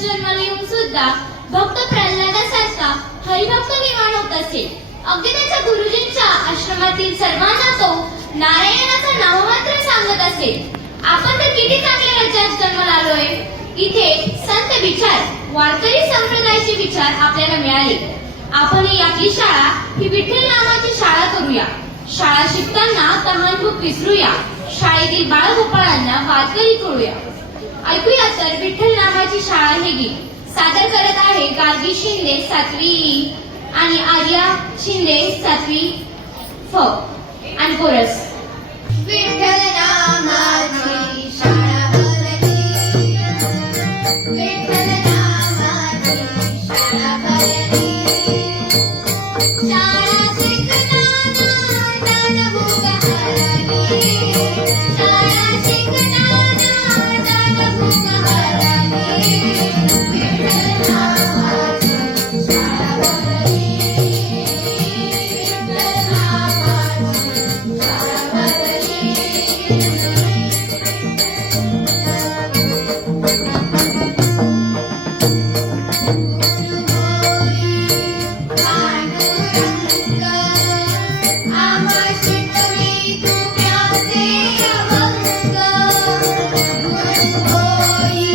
जन्माला येऊन सुद्धा भक्त प्रल्हादासारखा हरिभक्त निर्माण होत असेल. अगदी त्याच्या गुरुजींच्या आश्रमातील सर्वांना तो नारायणाचा नाममात्र सांगत असेल. आपण तर किती चांगल्या राज्यात जन्माला आलोय. इथे संत विचार, वारकरी संप्रदायाचे विचार आपल्याला मिळाले. आपणही आपली शाळा ही विठ्ठल नामाची शाळा करूया. शाळा शिकताना तहानभूक विसरूया. शाळेतील बाळगोपाळांना वारकरी करूया. ऐकूया तर विठ्ठल नामाची शाळा हे गीत. सादर करत आहे गार्गी शिंदे 7वी आणि आर्या शिंदे 7वी फ आणि कोरस. विठ्ठल नामाची शाळा भरली, विठ्ठल नामाची शाळा भरली. शाळा शिकताना तहानभूक हरली, शाळा शिकताना तहानभूक हरली. विठ्ठल नामाची शाळा भरली, विठ्ठल नामाची शाळा भरली. पांडुरंग आम्हा शिकवी तू प्यासे अभंग. गुरुहोई